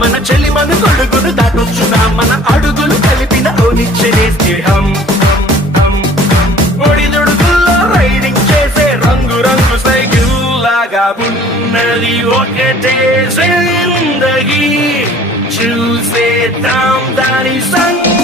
మన చెలి మన కొడుకును దాటొచ్చునా మన అడుగులు కలిపిన ఓనిచ్చనే స్నేహం ఒడిదుడుకుల్లో రైడింగ్ చేసే రంగు రంగు సైకిల్ లాగా ఉన్నది ఒకటే జిందగీ చూసేద్దాం దాని సంగతి